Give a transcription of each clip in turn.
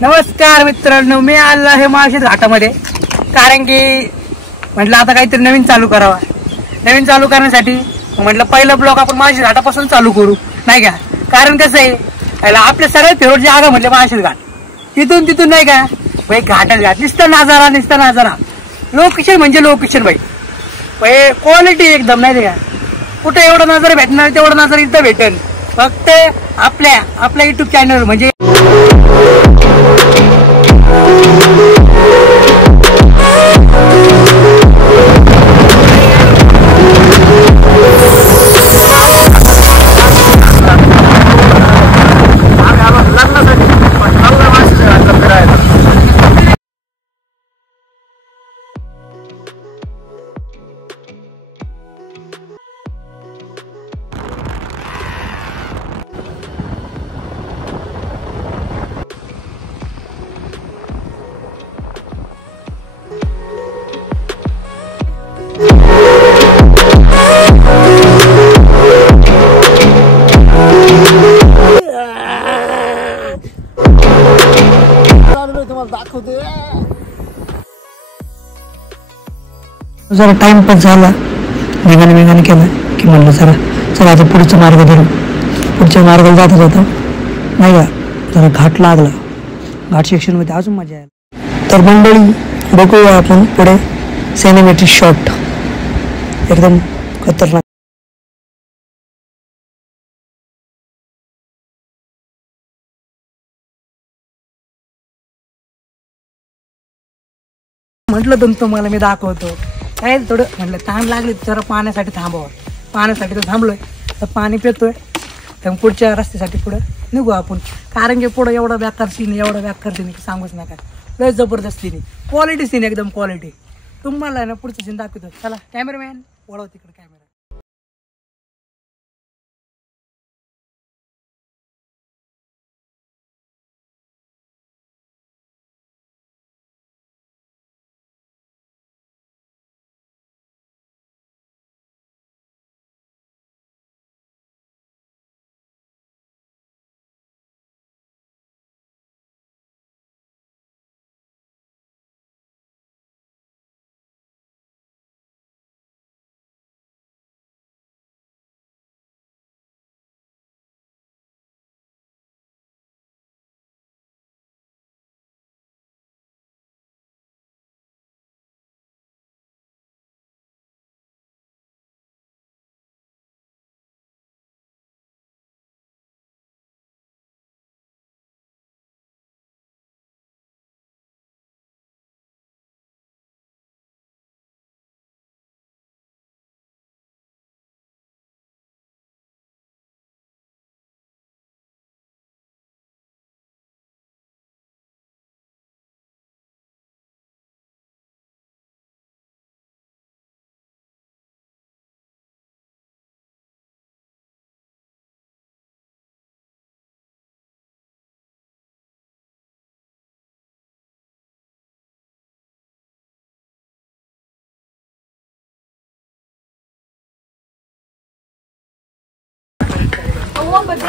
नमस्कार मित्रांनो, मी आलो आहे माळशेज घाटामध्ये. कारण की म्हटलं आता काहीतरी नवीन चालू करावा. नवीन चालू करण्यासाठी म्हटलं पहिला ब्लॉग आपण माळशेज घाटापासून चालू करू, नाही का? कारण कसं आहे, आपल्या सगळ्यात फेवरेट जागा म्हटलं माळशेज घाट. तिथून नाही का भाई, घाटच घाट. नुसता नजारा. लोकेशन म्हणजे लोकेशन भाई. क्वालिटी एकदम, नाही का? कुठे एवढा नजर भेटणार तेवढा नजर इथं भेटेल फक्त आपल्या युट्यूब चॅनल म्हणजे जरा टाइमपास झाला. वेगाने केलं की म्हणलं चला आता पुढचा मार्ग धरू. पुढच्या मार्गाला जाता नाही का जरा घाट लागला. घाट सेक्शनमध्ये अजून मजा आहे. तर मंडळी बघूया आपण पुढे सिनेमॅटिक शॉट एकदम खतरनाक. म्हटलं तुम्हाला मी दाखवतो. काय थोडं म्हटलं तहान लागली जरा पाण्यासाठी थांबावं. पाण्यासाठी तर थांबलोय, तर पाणी पितोय. तर पुढच्या रस्त्यासाठी पुढे निघू आपण. कारण की पुढं एवढा बेकार सीन की सांगूच नका. लय जबरदस्त सीन, क्वालिटी सीन, एकदम क्वालिटी. तुम्हाला ना पुढचं सीन दाखवतो. चला कॅमेरामॅन वळव तिकडे कॅमेरा.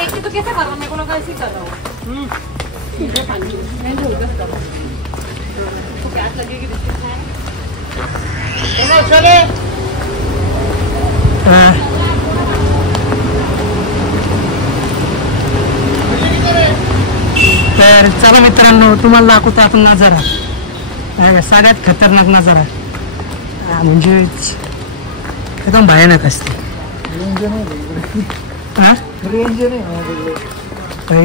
तो कैसे करना, मेरे को लगा ऐसे ही कर रहा हूँ. तो प्यास लगेगी बिस्किट खाए. तर चला मित्रांनो, तुम्हाला दाखवतो आपण नजारा. सगळ्यात खतरनाक नजारा म्हणजे एकदम भयानक असते.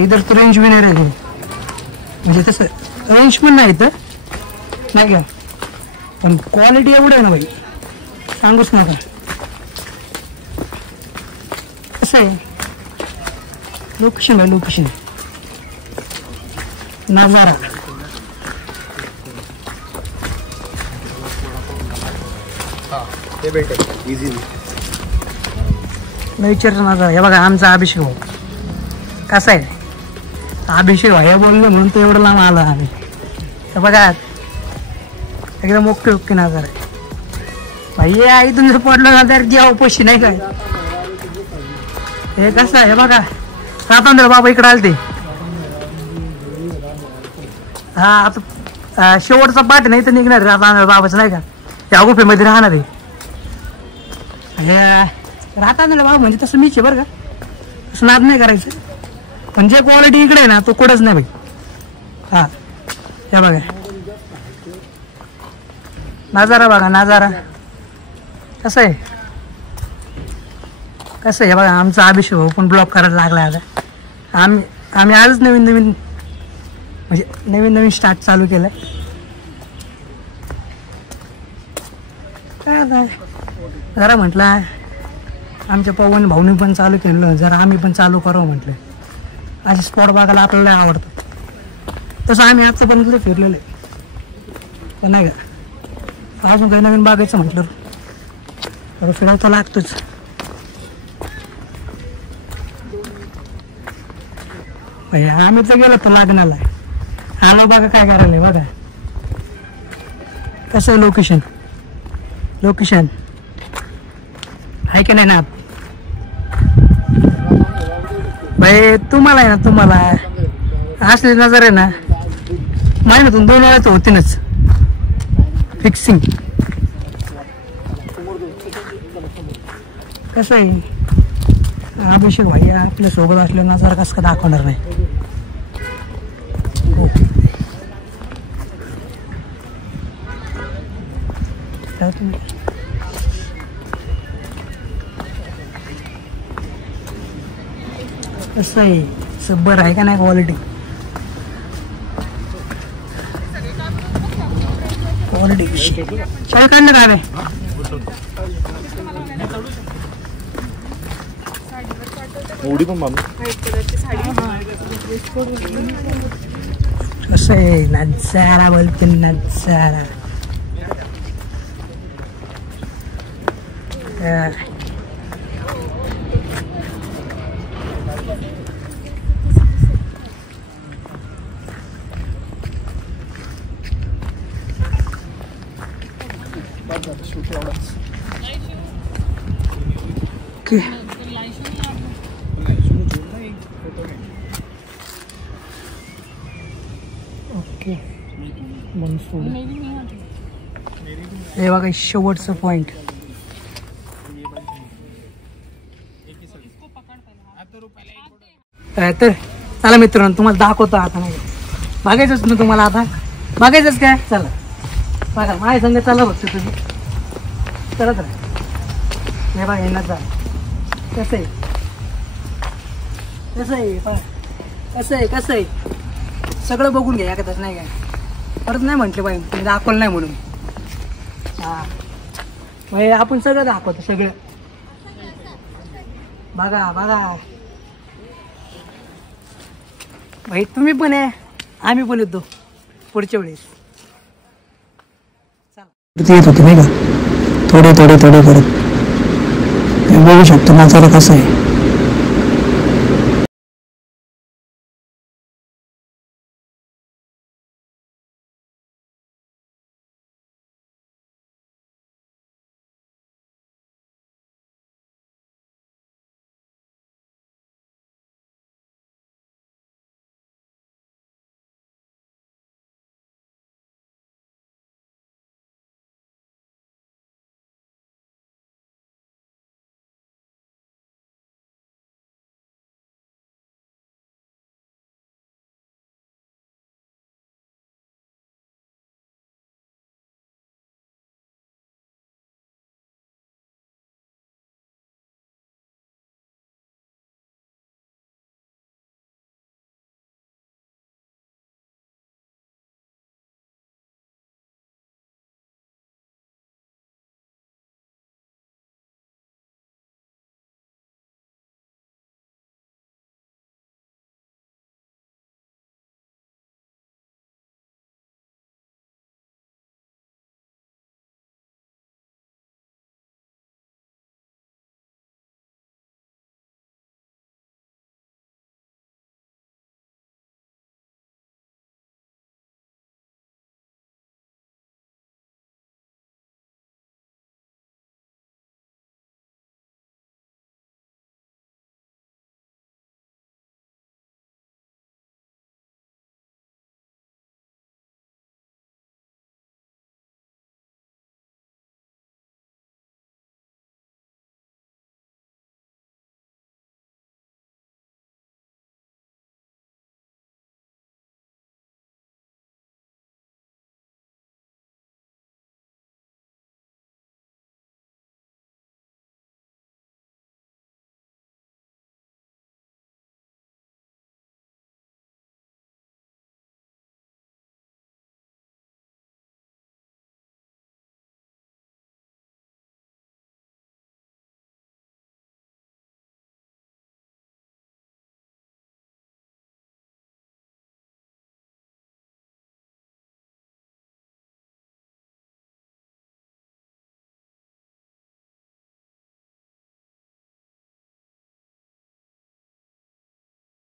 इधर तो रेंज भी नाही राहिली. म्हणजे तसं रेंज पण नाही तर नाही का, पण क्वालिटी एवढं आहे ना भाई, सांगूच नका. कसं आहे लोकेशन नजारा. नेचरचा नजारा. हे बघा आमचा अभिषेक भाऊ कसा आहे. अभिषेक भाई बोललो म्हणून तो एवढं लांब आला आम्ही. तर बघा एकदम ओके नजारा आहे भाई. इथून जर पडलं ना तर द्या उपशी, नाही काय. हे कसं आहे बघा, स्वातंत्र्य बाबा इकडे आले ते. हा आता शेवटचा पाठ नाही तर निघणार आता बाबाचं नाही का त्या गुफेमध्ये राहणार आहे. राहता ना बाबा म्हणजे तसं मीच आहे बरं का, तसं नाद नाही करायचं. पण जे क्वालिटी इकडे आहे ना तो कुठंच नाही भाई. हा हे बघा नजारा बघा नजारा कसं आहे कसं आहे. बघा आमचा अभिषेक भाऊ पण ब्लॉग करायला लागला आता. आम्ही आजच नवीन म्हणजे नवीन स्टार्ट चालू केलं. काय आता जरा म्हटलं आमच्या पवन भाऊनी पण चालू केलं, जरा आम्ही पण चालू करावं म्हटलं. असे स्पॉट बघायला आपल्याला आवडतं. तसं आम्ही आजपर्यंत फिरलेलं आहे पण नाही का अजून काही नवीन बघायचं म्हटलं तर फिरायला तर लागतोच. आम्ही तर गेलो तर लग्नाला आलो बघा काय करायला. बघा कसं आहे लोकेशन आहे की नाही ना भाई. तुम्हाला आहे ना तुम्हाला असले नजर आहे ना महिन्यातून 2 वेळा तर होतीनच फिक्सिंग. कसं आहे अभिषेक भाई आपल्या सोबत असले नजर कसं का दाखवणार नाही. कसं आहे सब्बर आहे का नाही क्वालिटी काय काढणार आहे. कसं आहे नजारा बोलते नजारा. ओके हे बघा शेवटचं पॉइंट. तर चला मित्रांनो तुम्हाला दाखवतो आता. नाही बघायचंच ना तुम्हाला आता बघायचंच काय. चला बघा माझ्या संग चला बघतो तुम्ही चला तर. हे बघा येणार जा कसं आहे कसं आहे सगळं बघून घ्या एखादंच नाही काय. परत नाही म्हटलं बाई तुम्ही दाखवलं नाही म्हणून. हा मग आपण सगळं दाखवतो सगळं. बघा भाई तुम्ही पण आहे आम्ही पण येतो पुढच्या वेळेस. चला येत होते नाही का थोडे करत बघू शकतो नजारा कसा आहे.